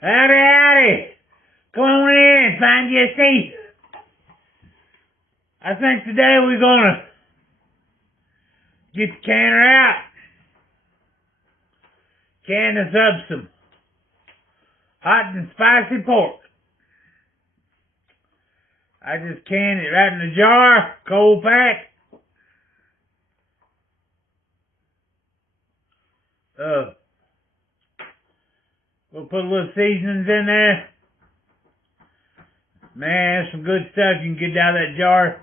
Howdy, howdy. Come on in, find you a seat. I think today we're gonna get the canner out. Can us up some hot and spicy pork. I just canned it right in the jar, cold pack. We'll put a little seasonings in there. Man, that's some good stuff you can get out of that jar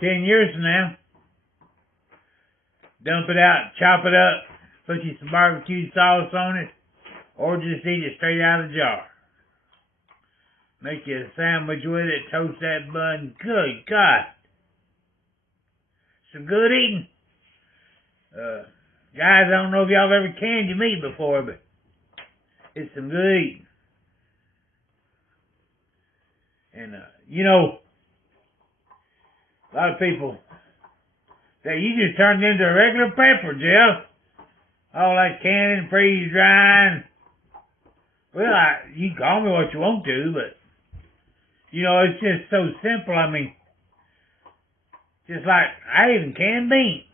10 years from now. Dump it out, chop it up, put you some barbecue sauce on it, or just eat it straight out of the jar. Make you a sandwich with it, toast that bun. Good God. Some good eating. Guys, I don't know if y'all ever canned your meat before, but it's some good eating. And, you know, a lot of people say, you just turned into a regular pepper, Jeff. All that canning, freeze drying. Well, you can call me what you want to, but, you know, it's just so simple. I mean, just like, I even can beans.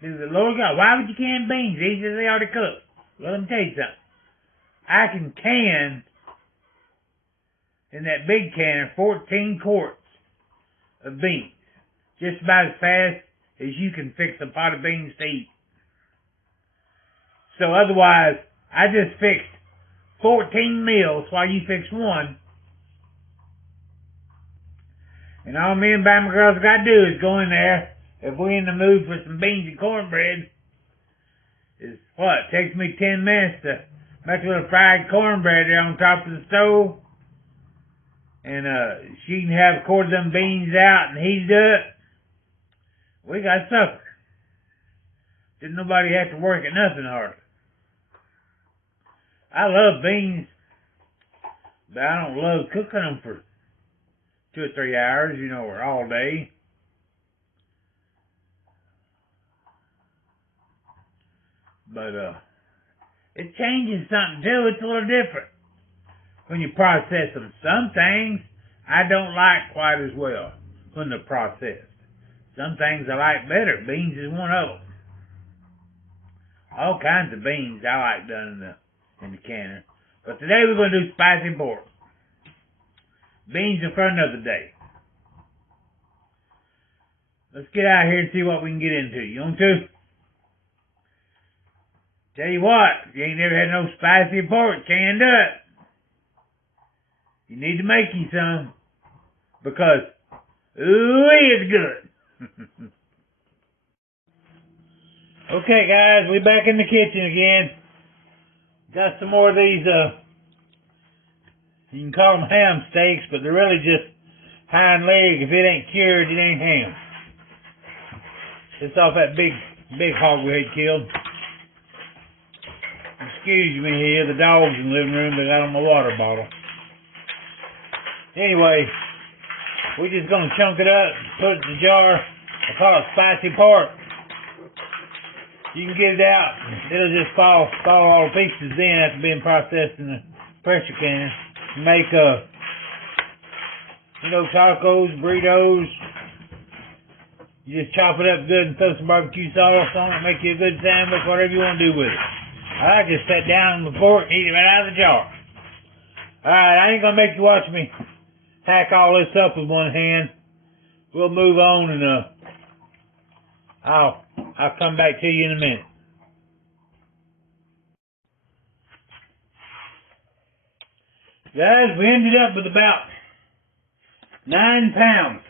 The Lord God, why would you can beans? Easy as they already cooked. Well, let me tell you something. I can can, in that big canner, 14 quarts of beans. Just about as fast as you can fix a pot of beans to eat. So otherwise, I just fixed 14 meals while you fix one. And all me and Bama girls got to do is go in there. If we're in the mood for some beans and cornbread, is what? It takes me 10 minutes to make a little fried cornbread there on top of the stove. And she can have a quart of them beans out and heat it up. We got supper. Didn't nobody have to work at nothing hardly. I love beans, but I don't love cooking them for 2 or 3 hours, you know, or all day. But it changes something too. It's a little different when you process them. Some things I don't like quite as well when they're processed. Some things I like better. Beans is one of them. All kinds of beans I like done in the canner. But today we're going to do spicy pork. Beans are for another day. Let's get out here and see what we can get into. You want to? Tell you what, if you ain't never had no spicy pork canned up, you need to make you some, because, ooh, it's good. Okay, guys, we're back in the kitchen again. Got some more of these, you can call them ham steaks, but they're really just hind leg. If it ain't cured, it ain't ham. It's off that big hog we had killed. Excuse me here, the dogs in the living room, they got on my water bottle. Anyway, we're just going to chunk it up, put it in the jar. I call it spicy pork. You can get it out. It'll just fall all the pieces in after being processed in the pressure canner. Make, you know, tacos, burritos. You just chop it up good and throw some barbecue sauce on it, make you a good sandwich, whatever you want to do with it. I just sat down on the pork and eat it right out of the jar. Alright, I ain't going to make you watch me hack all this up with one hand. We'll move on and I'll come back to you in a minute. Guys, we ended up with about 9 pounds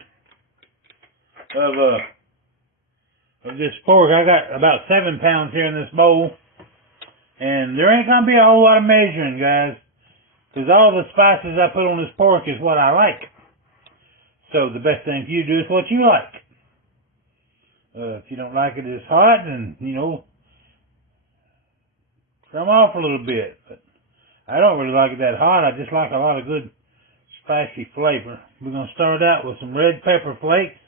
of this pork. I got about 7 pounds here in this bowl. And there ain't going to be a whole lot of measuring, guys, because all the spices I put on this pork is what I like. So the best thing for you to do is what you like. If you don't like it as hot, then, you know, come off a little bit. But I don't really like it that hot. I just like a lot of good spicy flavor. We're going to start out with some red pepper flakes.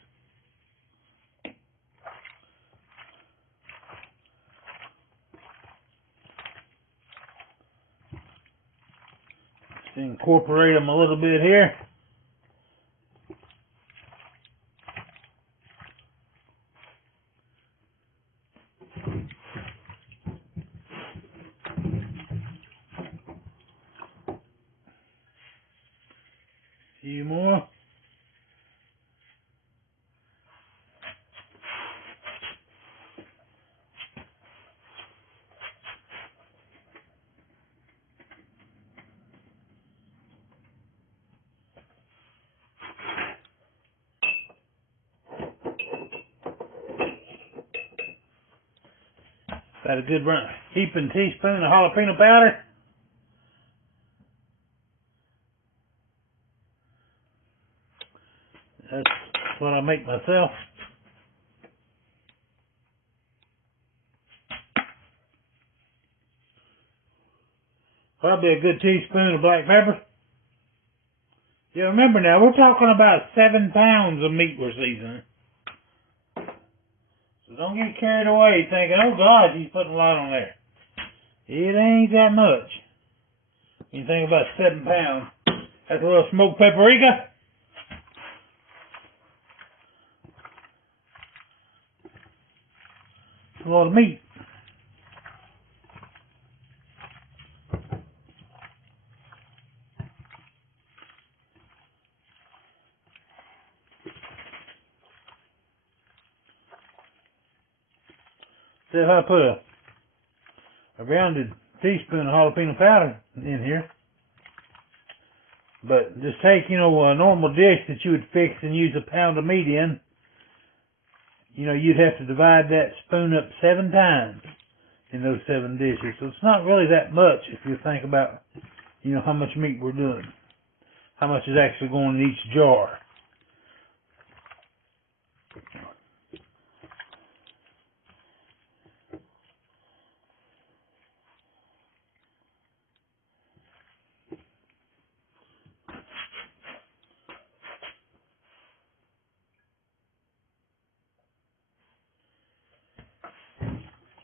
incorporate them a little bit here. A few more. Got a good heaping teaspoon of jalapeno powder. That's what I make myself. Probably a good teaspoon of black pepper. Yeah, remember now, we're talking about 7 pounds of meat we're seasoning. So don't get carried away thinking, oh God, he's putting a lot on there. It ain't that much. When you think about 7 pounds. That's a little smoked paprika. A lot of meat. So if I put a rounded teaspoon of jalapeno powder in here, but just take, a normal dish that you would fix and use a pound of meat in, you'd have to divide that spoon up 7 times in those 7 dishes. So it's not really that much if you think about, how much meat we're doing, how much is actually going in each jar.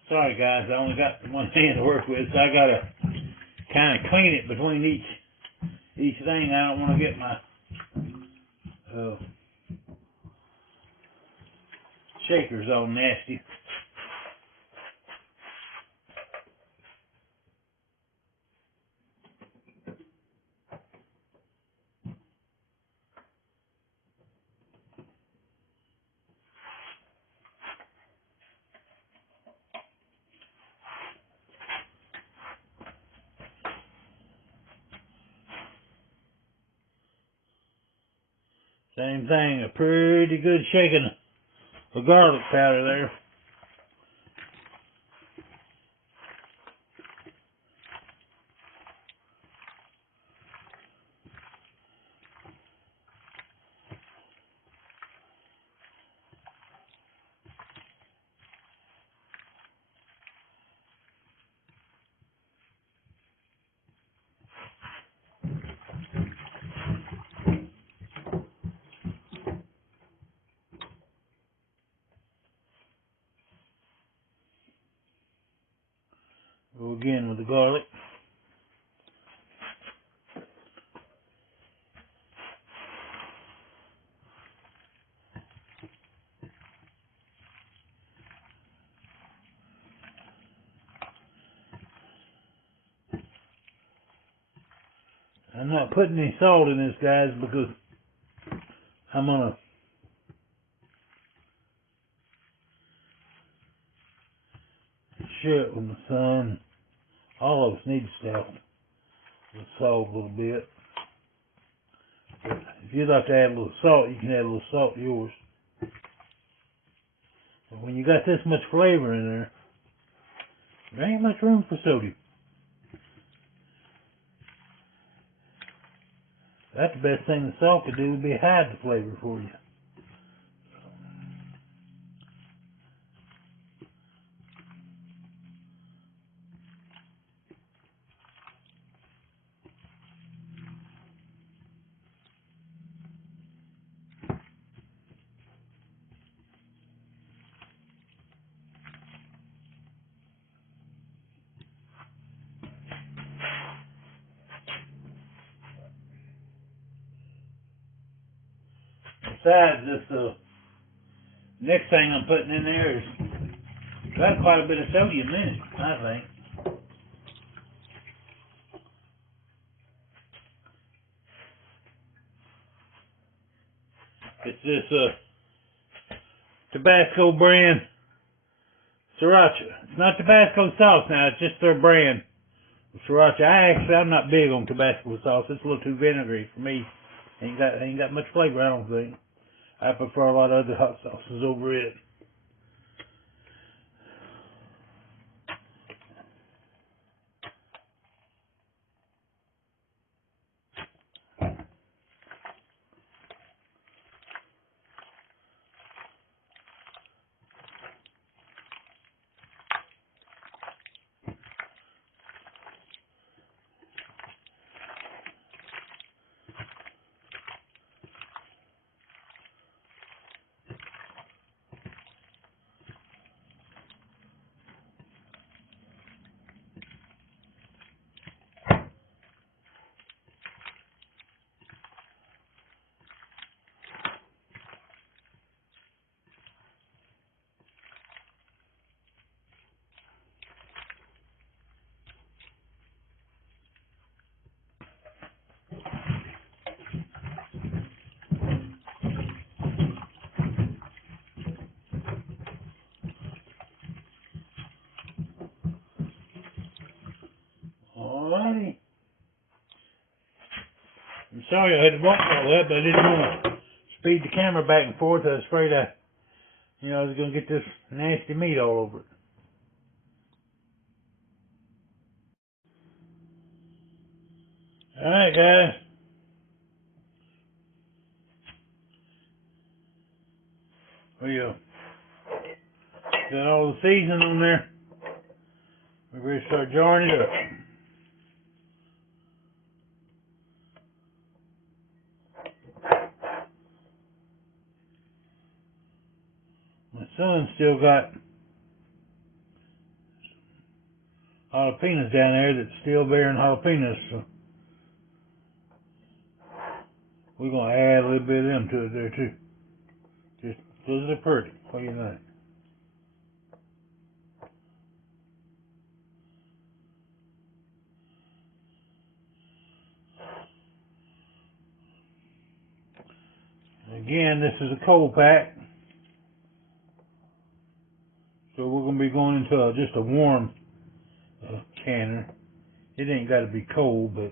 Sorry guys, I only got one hand to work with, so I gotta kind of clean it between each thing. I don't want to get my shakers all nasty. Same thing, a pretty good shaking of garlic powder there. Go again with the garlic. I'm not putting any salt in this, guys, because I'm gonna share it with my son. All of us need salt. With salt a little bit. But if you'd like to add a little salt, you can add a little salt to yours. But when you got this much flavor in there, there ain't much room for sodium. That's the best thing the salt could do, would be hide the flavor for you. Besides, this next thing I'm putting in there is got quite a bit of sodium in it, I think. It's this Tabasco brand sriracha. It's not Tabasco sauce now, it's just their brand of sriracha. I'm not big on Tabasco sauce. It's a little too vinegary for me. Ain't got much flavor, I don't think. I prefer a lot of other hot sauces over it. Alrighty. I'm sorry I had to watch all that, but I didn't want to speed the camera back and forth. I was afraid I was going to get this nasty meat all over it. Alright, guys. We got all the seasoning on there. We're ready to start jarring it up. My son's still got jalapenos down there that's still bearing jalapenos, so we're going to add a little bit of them to it there too. Just because they're pretty. What do you think? Again, this is a cold pack, so we're going to be going into just a warm canner. It ain't got to be cold, but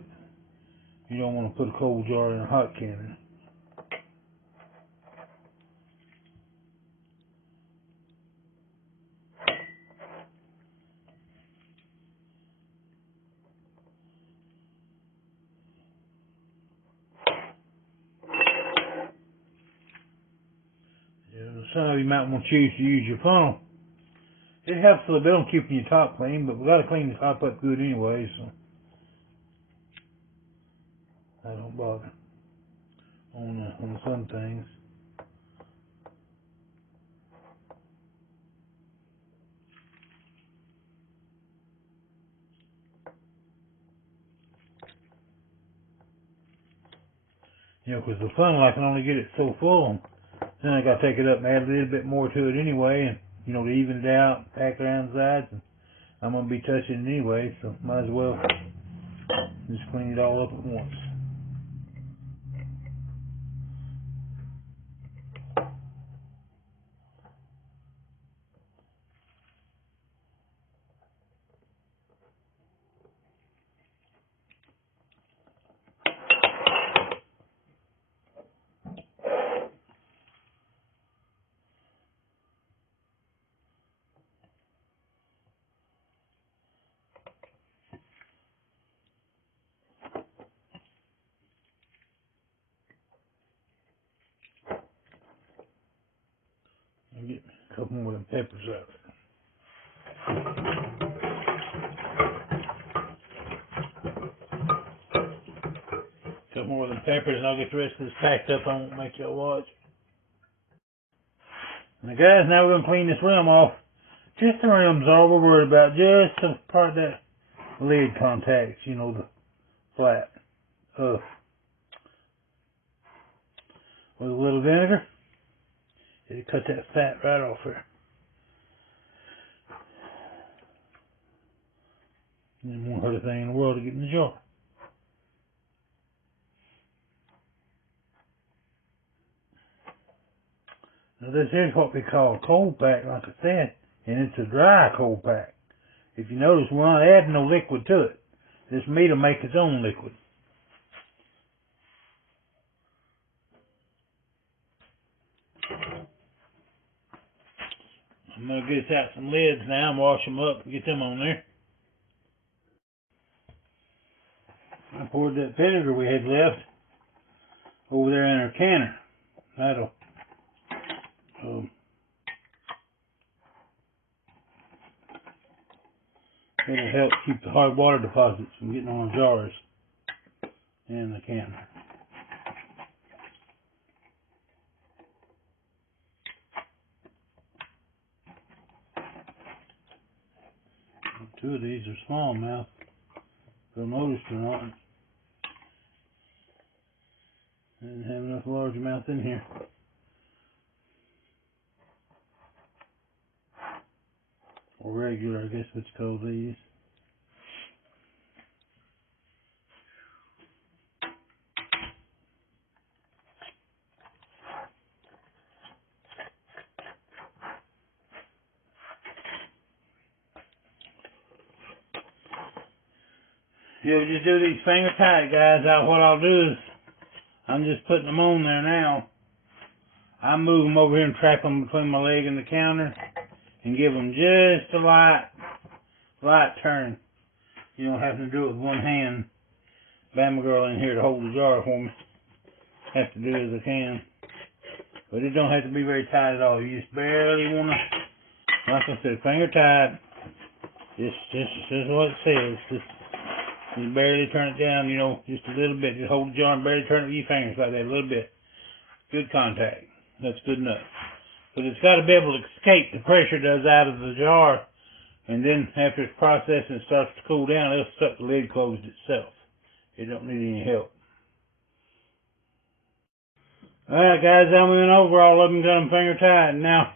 you don't want to put a cold jar in a hot canner. Some of you might want to choose to use your funnel. It helps a little bit on keeping your top clean, but we got to clean the top up good anyway, so I don't bother on some things. Because the funnel, I can only get it so full. Then I got to take it up and add a little bit more to it anyway, and to even it out, pack around the sides. And I'm going to be touching it anyway, so might as well just clean it all up at once. I'll get a couple more of them peppers out. A couple more of them peppers and I'll get the rest of this packed up. I won't make y'all watch. Now guys, now we're going to clean this rim off. Just the rim's all we're worried about. Just the part that lid contacts, the flat. with a little vinegar. It'll cut that fat right off here. And won't hurt a thing in the world to get in the jar. Now this is what we call a cold pack, like I said, and it's a dry cold pack. If you notice, we're not adding no liquid to it. This meat will make its own liquid. I'm going to get out some lids now and wash them up and get them on there. I poured that vinegar we had left over there in our canner. That'll it'll help keep the hard water deposits from getting on the jars and the canner. Two of these are smallmouth. You'll notice or not. I didn't have enough largemouth in here. Or regular, I guess what's called these. You'll just do these finger tight, guys. What I'll do is, I'm just putting them on there now. I move them over here and trap them between my leg and the counter and give them just a light turn. You don't have to do it with one hand. Bama girl in here to hold the jar for me. Have to do as I can. But it don't have to be very tight at all. You just barely want to, like I said, finger tight. Just what it says. Just barely turn it down, you know, just a little bit. Just hold the jar and barely turn it with your fingers like that, a little bit. Good contact. That's good enough. But it's got to be able to escape the pressure it does out of the jar. And then after it's processed and starts to cool down, it'll suck the lid closed itself. It don't need any help. Alright guys, I went over all of them, got them finger tight, and now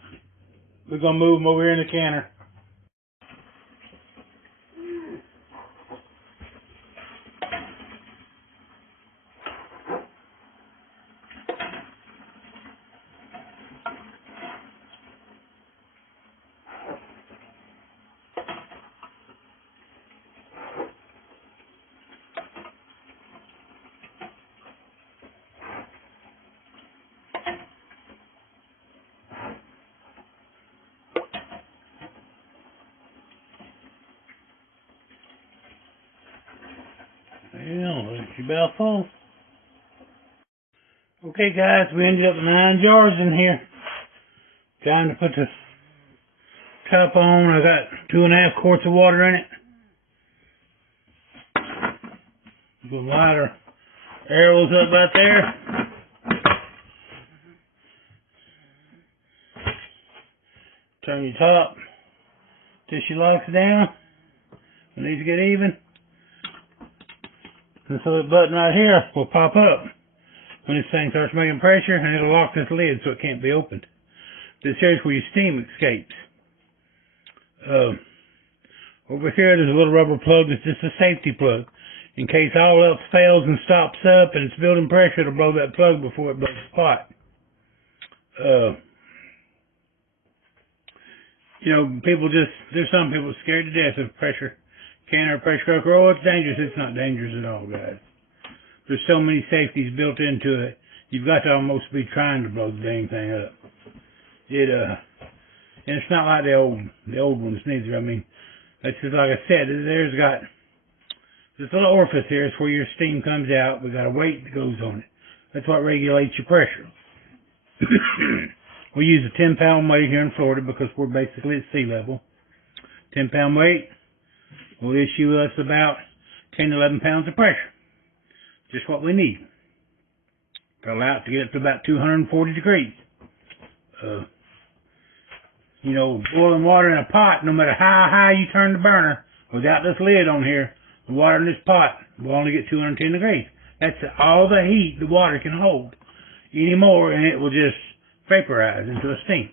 we're going to move them over here in the canner. Yeah, it's about full. Okay guys, we ended up with 9 jars in here. Time to put the top on. I got 2.5 quarts of water in it. We'll light our arrows up right there. Turn your top till she locks down. It needs to get even. This little button right here will pop up when this thing starts making pressure, and it'll lock this lid so it can't be opened. This here is where your steam escapes. Over here there's a little rubber plug that's just a safety plug. In case all else fails and stops up and it's building pressure, it'll blow that plug before it blows the pot. You know, there's some people scared to death of pressure canner or pressure cooker. Oh, it's dangerous. It's not dangerous at all, guys. There's so many safeties built into it. You've got to almost be trying to blow the dang thing up. And it's not like the old ones neither. I mean, that's just like I said. There's got this little orifice here. It's where your steam comes out. We got a weight that goes on it. That's what regulates your pressure. We use a 10-pound weight here in Florida because we're basically at sea level. 10-pound weight will issue us about 10 to 11 pounds of pressure. Just what we need. To allow it to get up to about 240 degrees. You know, boiling water in a pot, no matter how high you turn the burner, without this lid on here, the water in this pot will only get 210 degrees. That's all the heat the water can hold. anymore, and it will just vaporize into a steam.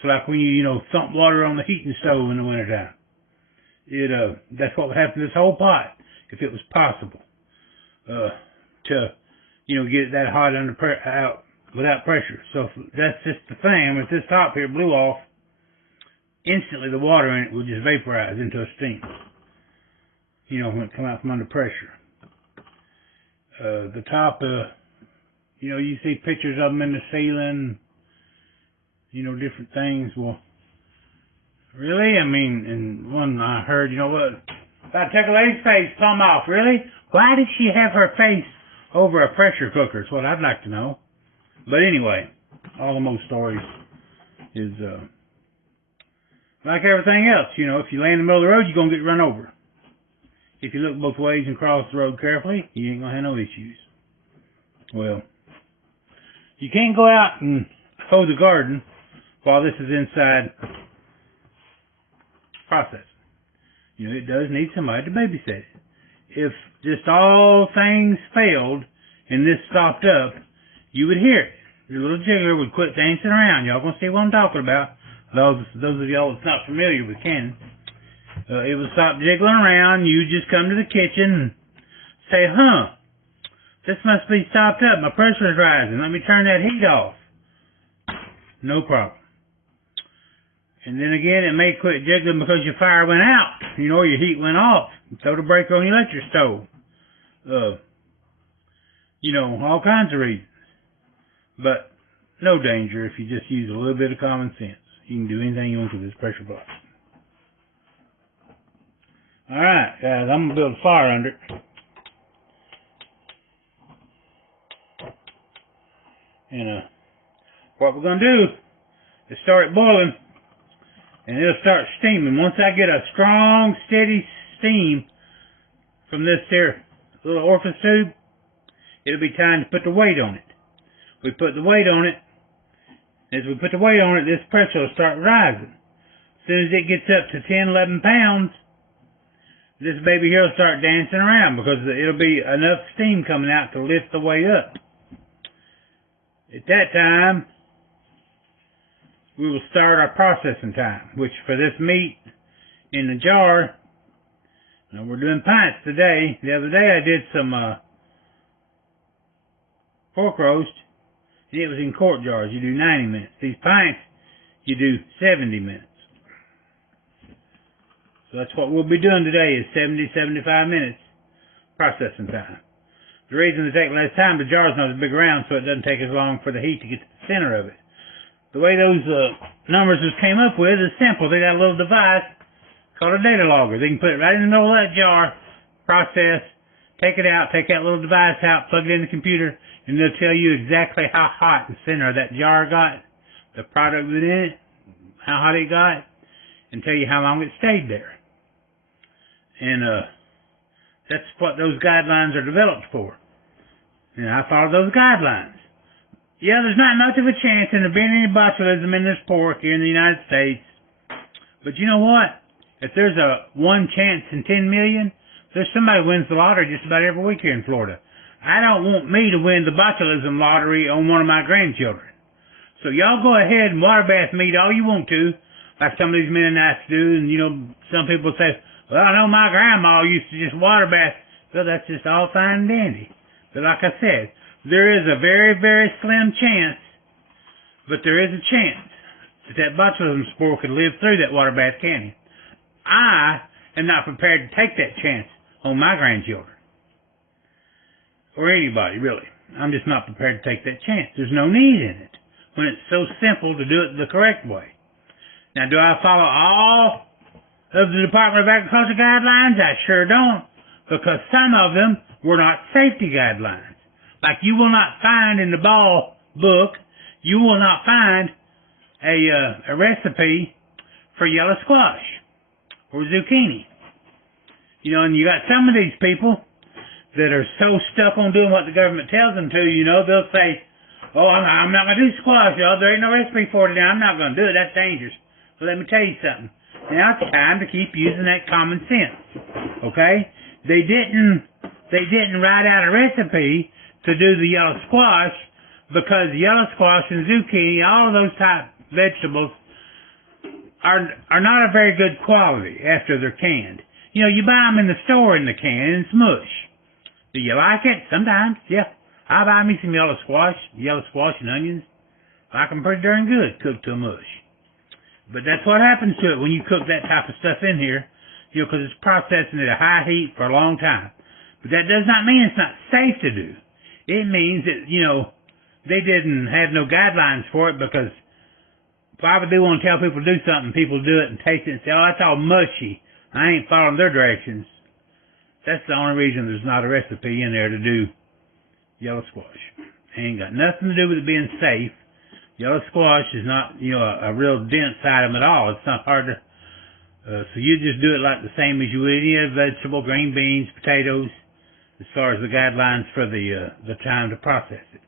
So like when you thump water on the heating stove in the wintertime. That's what would happen to this whole pot if it was possible to get it that hot out without pressure. So that's just the thing. If this top here blew off, instantly the water in it would just vaporize into a steam. When it come out from under pressure. The top, you see pictures of them in the ceiling, different things. Well, really? I mean, and one I heard, if I took a lady's face plumb off, really? Why did she have her face over a pressure cooker? Is what I'd like to know. But anyway, all the most stories is like everything else. If you lay in the middle of the road, you're going to get run over. If you look both ways and cross the road carefully, you ain't going to have no issues. Well, you can't go out and hoe the garden while this is inside processing. It does need somebody to babysit it. If just all things failed and this stopped up, you would hear it. Your little jiggler would quit dancing around. Y'all gonna see what I'm talking about. Those of y'all that's not familiar with canning. It would stop jiggling around. You just come to the kitchen and say, this must be stopped up. My pressure is rising. Let me turn that heat off. No problem. And then again, it may quit jiggling because your fire went out. Your heat went off. Throw the breaker on your electric stove. All kinds of reasons. But no danger if you just use a little bit of common sense. You can do anything you want with this pressure pot. Alright, guys, I'm going to build a fire under it. And what we're going to do is start it boiling, and it'll start steaming. Once I get a strong, steady steam from this here little orifice tube, it'll be time to put the weight on it. We put the weight on it. As we put the weight on it, this pressure will start rising. As soon as it gets up to 10, 11 pounds, this baby here will start dancing around because it'll be enough steam coming out to lift the weight up. At that time, we will start our processing time, which for this meat in the jar, now we're doing pints today. The other day I did some pork roast, and it was in quart jars. You do 90 minutes. These pints, you do 70 minutes. So that's what we'll be doing today is 70, 75 minutes processing time. The reason they take less time, the jar's not as big around, so it doesn't take as long for the heat to get to the center of it. The way those numbers just came up with is simple. They got a little device called a data logger. They can put it right in the middle of that jar, process, take it out, take that little device out, plug it in the computer, and they'll tell you exactly how hot the center of that jar got, the product within it, how hot it got, and tell you how long it stayed there. And that's what those guidelines are developed for. And I follow those guidelines. Yeah, there's not much of a chance in there being any botulism in this pork here in the United States. But you know what? If there's a 1 chance in 10 million, there's somebody who wins the lottery just about every week here in Florida. I don't want me to win the botulism lottery on one of my grandchildren. So y'all go ahead and water bath meat all you want to, like some of these Mennonites do. And, some people say, well, I know my grandma used to just water bath. Well, that's just all fine and dandy. But like I said, there is a very, very slim chance, but there is a chance that botulism spore could live through that water bath canyon. I am not prepared to take that chance on my grandchildren. Or anybody, really. I'm just not prepared to take that chance. There's no need in it when it's so simple to do it the correct way. Now, do I follow all of the Department of Agriculture guidelines? I sure don't, because some of them were not safety guidelines. Like you will not find in the ball book, you will not find a recipe for yellow squash or zucchini. And you got some of these people that are so stuck on doing what the government tells them to, they'll say, oh, I'm not going to do squash, y'all. There ain't no recipe for it now. I'm not going to do it. That's dangerous. But let me tell you something. Now it's time to keep using that common sense. Okay? They didn't write out a recipe to do the yellow squash because yellow squash and zucchini, all of those type vegetables are not a very good quality after they're canned. You know, you buy them in the store in the can and it's mush. Do you like it? Sometimes, yeah. I buy me some yellow squash and onions. I like them pretty darn good cooked to a mush. But that's what happens to it when you cook that type of stuff in here, you know, because it's processing at a high heat for a long time. But that does not mean it's not safe to do. It means that, you know, they didn't have no guidelines for it, because why would they want to tell people to do something, people do it and taste it and say, oh, that's all mushy, I ain't following their directions. That's the only reason there's not a recipe in there to do yellow squash. It ain't got nothing to do with it being safe. Yellow squash is not, you know, a real dense item at all. It's not hard to, so you just do it like the same as you would any other vegetable, green beans, potatoes, as far as the guidelines for the time to process it.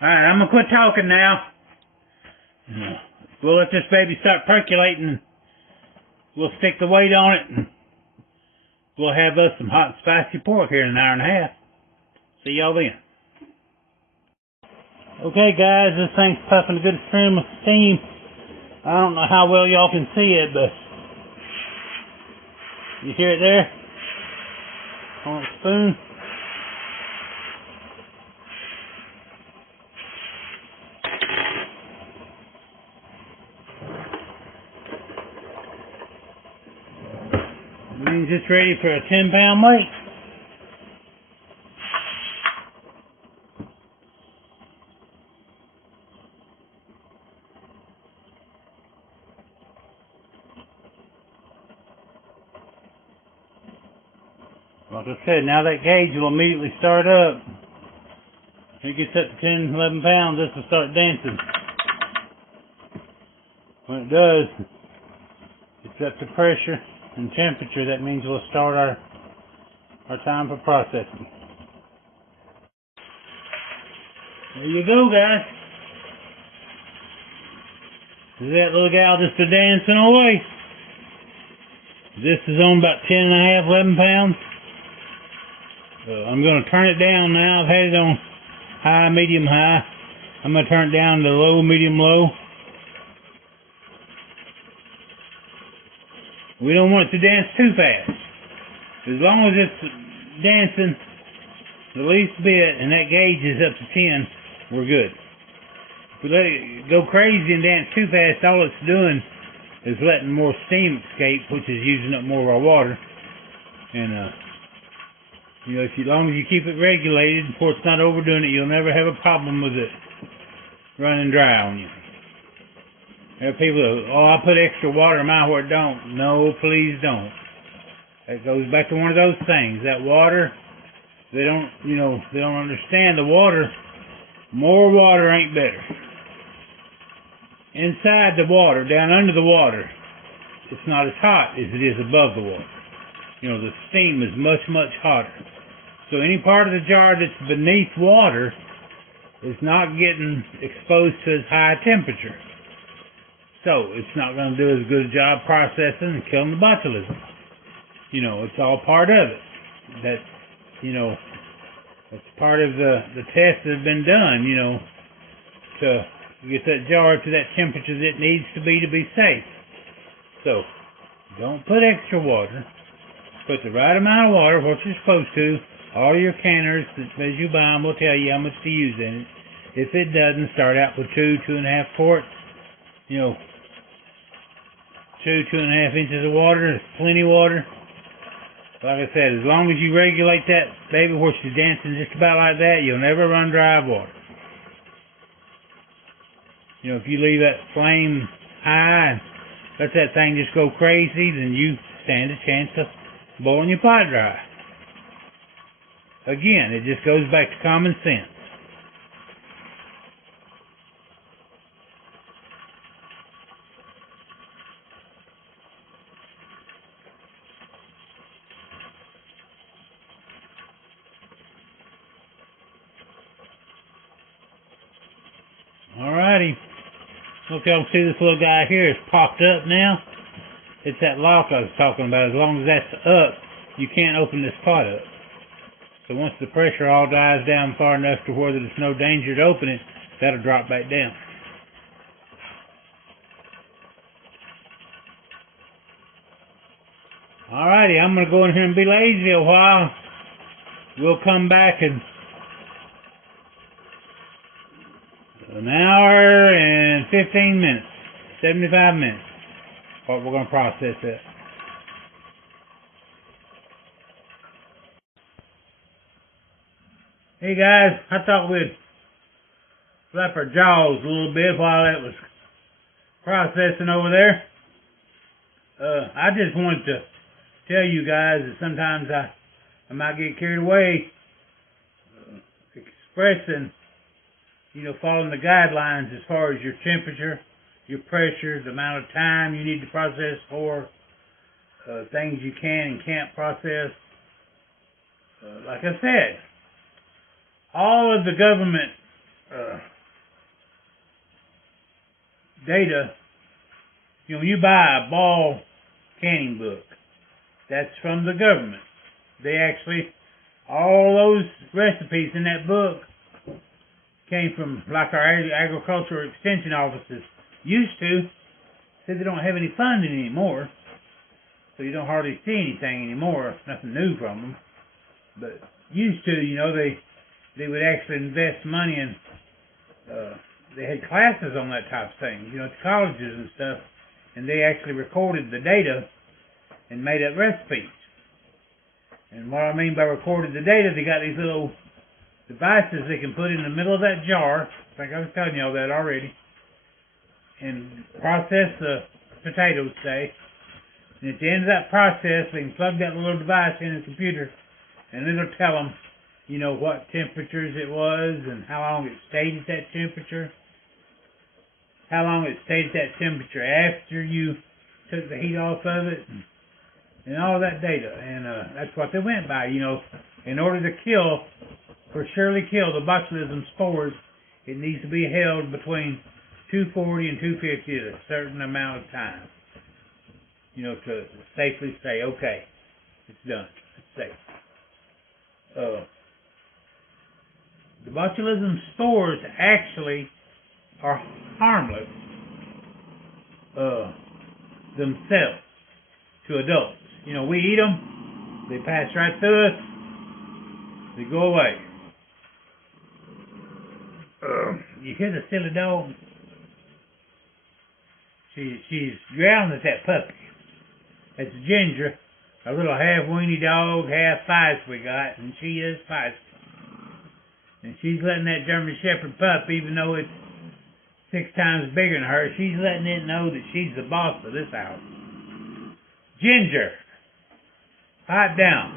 Alright, I'm going to quit talking now. We'll let this baby start percolating. We'll stick the weight on it, and we'll have us some hot and spicy pork here in an hour and a half. See y'all then. Okay guys, this thing's puffing a good stream of steam. I don't know how well y'all can see it, but you hear it there? On the spoon. It means it's ready for a 10-pound weight. Like I said, now that gauge will immediately start up. When it gets up to 10, 11 pounds, this will start dancing. When it does, it's up to pressure and temperature. That means we'll start our time for processing. There you go, guys. That little gal just a dancing away. This is on about 10 and a half, 11 pounds. I'm going to turn it down now. I've had it on high, medium, high. I'm going to turn it down to low, medium, low. We don't want it to dance too fast. As long as it's dancing the least bit and that gauge is up to 10, we're good. If we let it go crazy and dance too fast, all it's doing is letting more steam escape, which is using up more of our water. And you know, as long as you keep it regulated, before it's not overdoing it, you'll never have a problem with it running dry on you. There are people that, oh, I put extra water in mine where it don't. No, please don't. That goes back to one of those things. That water, they don't, you know, they don't understand the water. More water ain't better. Inside the water, down under the water, it's not as hot as it is above the water. You know, the steam is much, much hotter. So any part of the jar that's beneath water is not getting exposed to as high a temperature. So it's not going to do as good a job processing and killing the botulism. You know, it's all part of it. That's, you know, that's part of the test that's been done, you know, to get that jar to that temperature that it needs to be safe. So, don't put extra water. Put the right amount of water, what you're supposed to. All your canners, as you buy them, will tell you how much to use in it. If it doesn't, start out with 2.5 quarts. You know, 2.5 inches of water is plenty of water. Like I said, as long as you regulate that baby where she's dancing just about like that, you'll never run dry of water. You know, if you leave that flame high and let that thing just go crazy, then you stand a chance of boiling your pot dry. Again, it just goes back to common sense. Alrighty. Look, y'all see this little guy here is popped up now. It's that lock I was talking about. As long as that's up, you can't open this pot up. So once the pressure all dies down far enough to where there's no danger to open it, that'll drop back down. Alrighty, I'm going to go in here and be lazy a while. We'll come back in an hour and 15 minutes, 75 minutes. What we're going to process that. Hey guys, I thought we'd flap our jaws a little bit while that was processing over there. I just wanted to tell you guys that sometimes I might get carried away expressing, following the guidelines as far as your temperature, your pressure, the amount of time you need to process for, things you can and can't process. Like I said, all of the government data, when you buy a Ball canning book, that's from the government. They actually, all those recipes in that book came from, like our agricultural extension offices used to. Said they don't have any funding anymore, so you don't hardly see anything anymore. Nothing new from them. But used to, they would actually invest money in, they had classes on that type of thing, at the colleges and stuff, and they actually recorded the data and made up recipes. And what I mean by recorded the data, they got these little devices they can put in the middle of that jar. I think I was telling you all that already. And process the potatoes, say. And at the end of that process, they can plug that little device in the computer, and it'll tell them, what temperatures it was and how long it stayed at that temperature. How long it stayed at that temperature after you took the heat off of it. And all that data, and that's what they went by, in order to surely kill the botulism spores, it needs to be held between 240 and 250 at a certain amount of time, to safely say, okay, it's done, it's safe. The botulism spores actually are harmless themselves to adults. We eat them, they pass right through us, they go away. You hear the silly dog? She's growling at that puppy. It's Ginger, a little half-weenie dog, half-feist we got, and she is feisty. And she's letting that German Shepherd pup, even though it's 6 times bigger than her, she's letting it know that she's the boss of this house. Ginger, pipe down.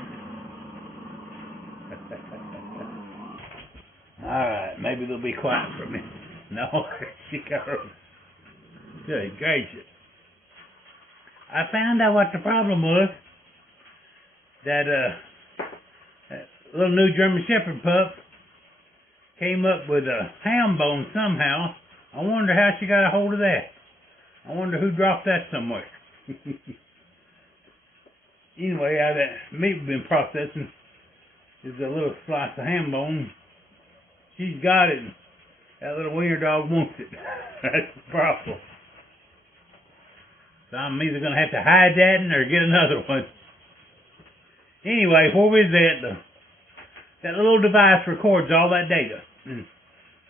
Alright, maybe they'll be quiet for a minute. No, she goes. Good gracious. I found out what the problem was. That little new German Shepherd pup came up with a ham bone somehow. I wonder how she got a hold of that. I wonder who dropped that somewhere. Anyway, that meat we've been processing is a little slice of ham bone. She's got it, and that little wiener dog wants it. That's the problem. So I'm either going to have to hide that or get another one. Anyway, where we was at, that little device records all that data. And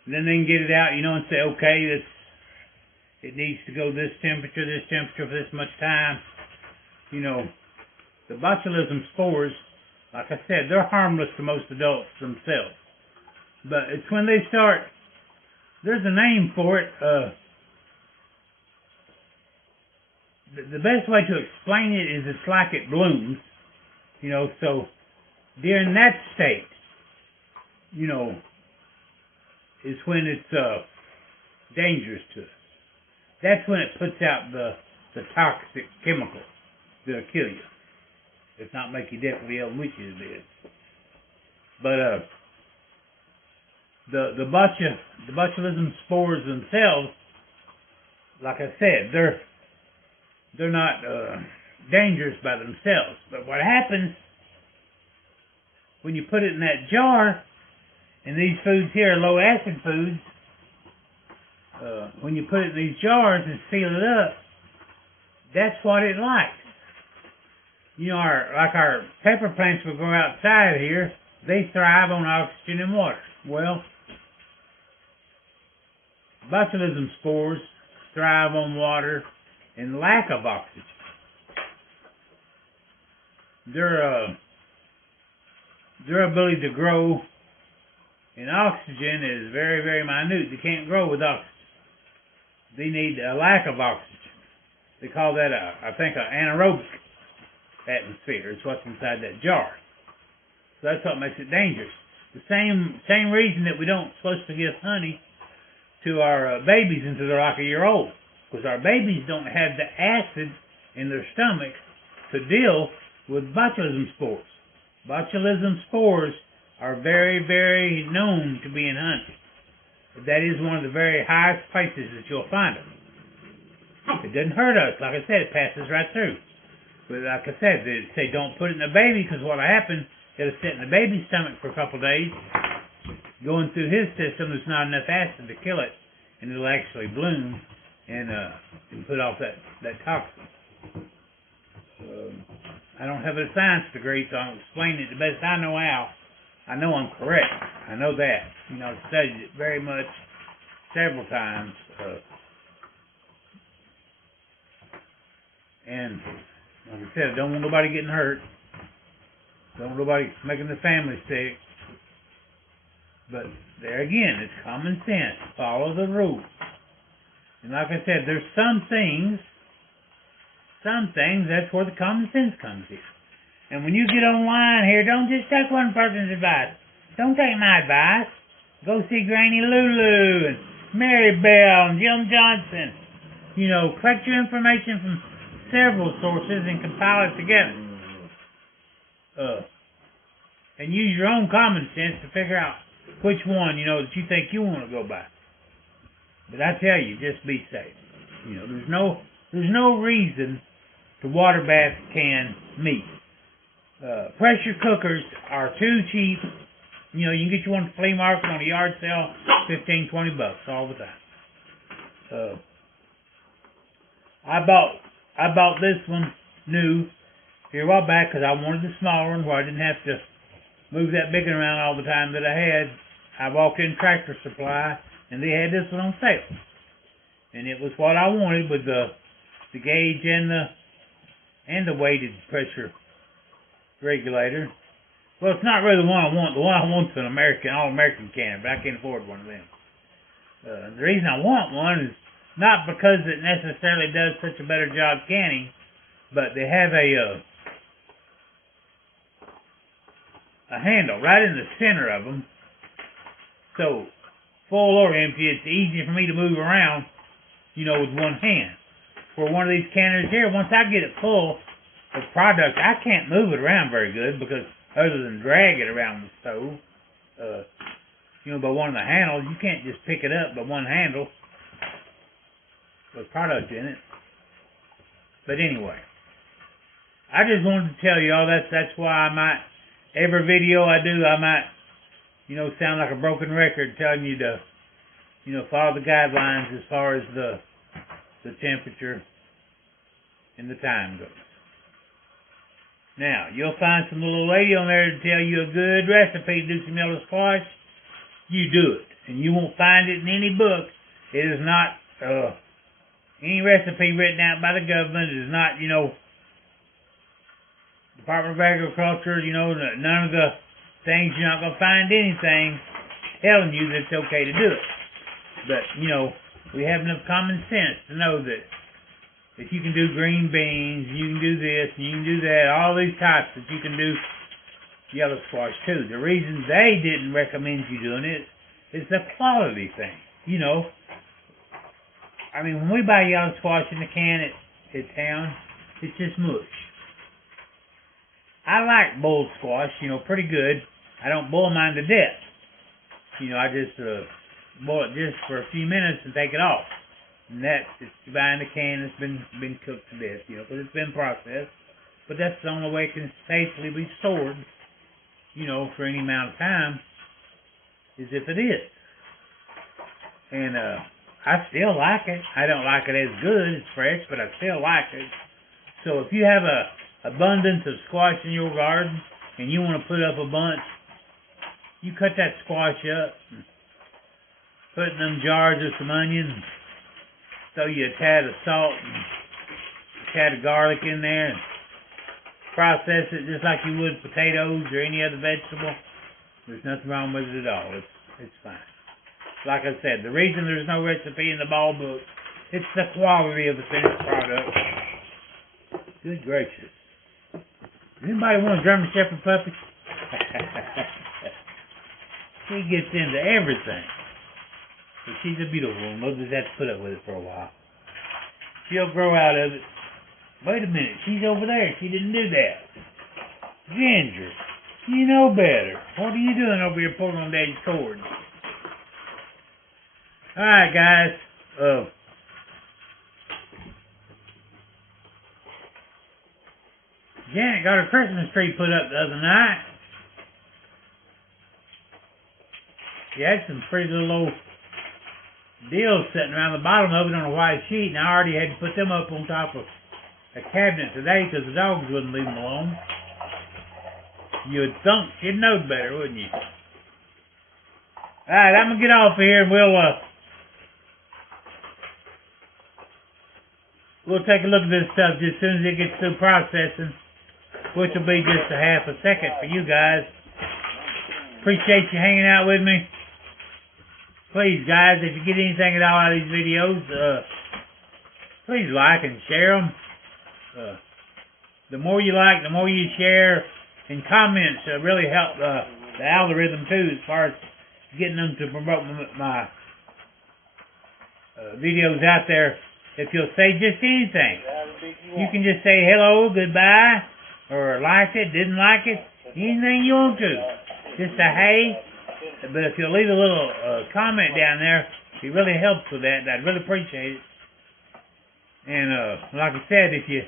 then they can get it out, and say, okay, it needs to go this temperature for this much time. The botulism spores, like I said, they're harmless to most adults themselves. But it's when they start, there's a name for it. The best way to explain it is it's like it blooms. So during that state, is when it's dangerous to us. That's when it puts out the toxic chemical that'll kill you. If not make you definitely ill, which is it. But the botulism spores themselves, like I said, they're not dangerous by themselves. But what happens when you put it in that jar, and these foods here are low acid foods, when you put it in these jars and seal it up, that's what it likes. You know, our pepper plants will grow outside here. They thrive on oxygen and water. Well, botulism spores thrive on water and lack of oxygen. Their ability to grow in oxygen is very, very minute. They can't grow with oxygen. They need a lack of oxygen. They call that, I think, an anaerobic atmosphere. It's what's inside that jar. So that's what makes it dangerous. The same reason that we don't supposed to give honey to our babies until they're like a year old, because our babies don't have the acid in their stomach to deal with botulism spores. Botulism spores are very, very known to be in honey. That is one of the very highest places that you'll find them. It doesn't hurt us. Like I said, it passes right through. But like I said, they say don't put it in the baby, because what'll happen, it'll sit in the baby's stomach for a couple of days. Going through his system, there's not enough acid to kill it, and it'll actually bloom and put off that toxin. I don't have a science degree, so I'm explaining it the best I know how. I know I'm correct. I know that. You know, I've studied it very much, several times. And like I said, I don't want nobody getting hurt. Don't want nobody making the family sick. But there again, it's common sense. Follow the rules. And like I said, there's some things, that's where the common sense comes in. And when you get online here, don't just take one person's advice. Don't take my advice. Go see Granny Lulu and Mary Bell and Jim Johnson. You know, collect your information from several sources and compile it together. And use your own common sense to figure out which one, you know, that you think you want to go by. But I tell you, just be safe. You know, there's no reason to water bath canned meat. Pressure cookers are too cheap. You know, you can get you one at the flea market on a yard sale, $15, $20 all the time. I bought this one new here a while back because I wanted the smaller one where I didn't have to move that big one around all the time that I had. I walked in Tractor Supply and they had this one on sale, and it was what I wanted with the gauge and the weighted pressure regulator. Well, it's not really the one I want. The one I want is an all-American canner, but I can't afford one of them. The reason I want one is not because it necessarily does such a better job canning, but they have a handle right in the center of them. So, full or empty, it's easy for me to move around, you know, with one hand. For one of these canners here, once I get it full of product, I can't move it around very good because other than drag it around the stove, you know, by one of the handles, you can't just pick it up by one handle with product in it. But anyway, I just wanted to tell you all that's why I might, every video I do, I might, you know, sound like a broken record telling you to, you know, follow the guidelines as far as the temperature and the time goes. Now, you'll find some little lady on there to tell you a good recipe to do some yellow squash. You do it. And you won't find it in any book. It is not any recipe written out by the government. It is not, you know, Department of Agriculture, you know, none of the things. You're not going to find anything telling you that it's okay to do it. But, you know, we have enough common sense to know that if you can do green beans, you can do this, and you can do that, all these types that you can do yellow squash too. The reason they didn't recommend you doing it is the quality thing. You know, I mean, when we buy yellow squash in the can at town, it's just mush. I like boiled squash, you know, pretty good. I don't boil mine to death. You know, I just boil it just for a few minutes and take it off. And that's, it's buying a can that's been cooked to death, you know, because it's been processed. But that's the only way it can safely be stored you know, for any amount of time as if it is. And I still like it. I don't like it as good as fresh, but I still like it. So if you have a abundance of squash in your garden and you want to put up a bunch, you cut that squash up, and put in them jars of some onions, throw you a tad of salt and a tad of garlic in there, and process it just like you would potatoes or any other vegetable. There's nothing wrong with it at all. It's fine. Like I said, the reason there's no recipe in the ball book, it's the quality of the finished product. Good gracious. Anybody want a German Shepherd puppy? She gets into everything. But she's a beautiful one. We'll just have to put up with it for a while. She'll grow out of it. Wait a minute. She's over there. She didn't do that. Ginger, you know better. What are you doing over here pulling on Daddy's cord? Alright, guys. Janet got her Christmas tree put up the other night. She had some pretty little old deals sitting around the bottom of it on a white sheet, and I already had to put them up on top of a cabinet today because the dogs wouldn't leave them alone. You'd think you'd know better, wouldn't you? Alright, I'm going to get off here and we'll take a look at this stuff just as soon as it gets through processing, which will be just a half a second for you guys. Appreciate you hanging out with me. Please, guys, if you get anything at all out of these videos, please like and share them. The more you like, the more you share, and comments really help the algorithm too, as far as getting them to promote my videos out there. If you'll say just anything, you can just say hello, goodbye, or liked it, didn't like it, anything you want to. Just a hey. But if you'll leave a little comment down there, it really helps with that. I'd really appreciate it. And like I said, if you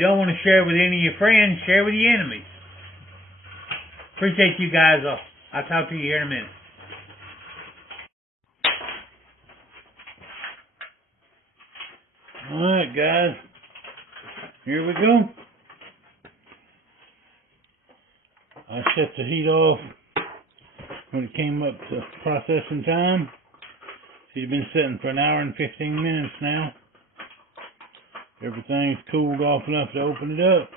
don't want to share with any of your friends, share with your enemies. Appreciate you guys. I'll talk to you here in a minute. Alright, guys. Here we go. I set the heat off when it came up to processing time. She's been sitting for an hour and 15 minutes now. Everything's cooled off enough to open it up.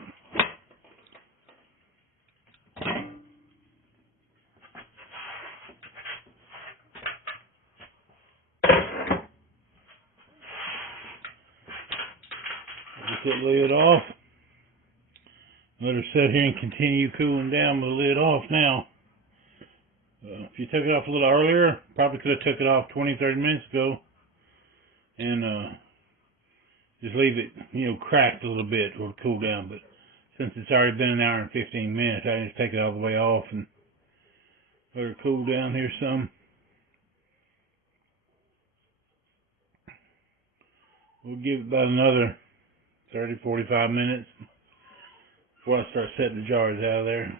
Get that lid off. Let her sit here and continue cooling down with the lid off now. If you took it off a little earlier, probably could have took it off 20-30 minutes ago. And just leave it, cracked a little bit or cool down. But since it's already been an hour and 15 minutes, I just take it all the way off and let her cool down here some. We'll give it about another 30-45 minutes before I start setting the jars out of there.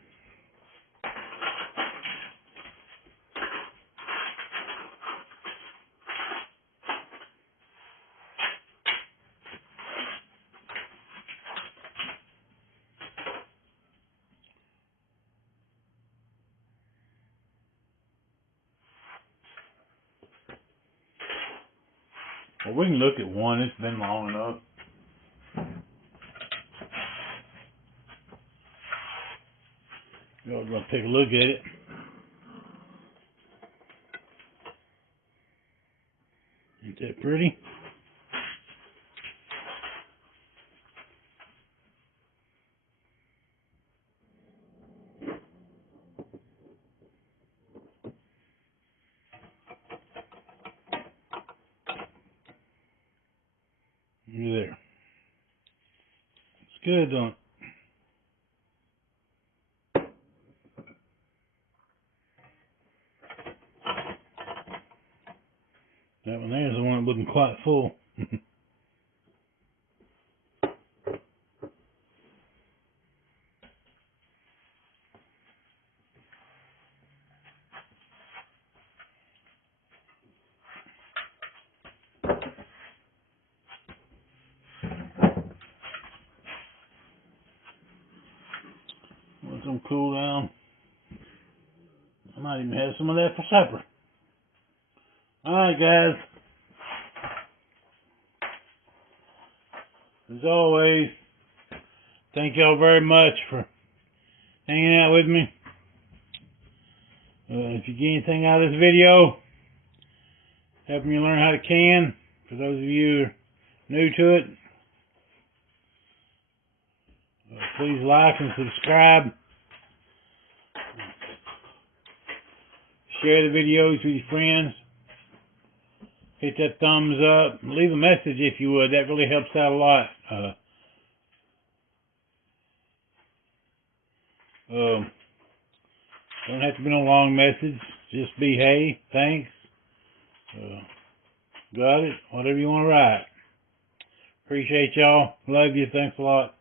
Well, we can look at one. It's been long enough. We're going to take a look at it. Ain't that pretty? There. It's good, don't it? That one there is the one looking quite full. Let them cool down. I might even have some of that for supper. Alright, guys. As always, thank y'all very much for hanging out with me. If you get anything out of this video, helping you learn how to can, for those of you who are new to it, please like and subscribe. Share the videos with your friends. Hit that thumbs up. Leave a message if you would. That really helps out a lot. Don't have to be no long message. Just be, hey, thanks. Got it. Whatever you want to write. Appreciate y'all. Love you. Thanks a lot.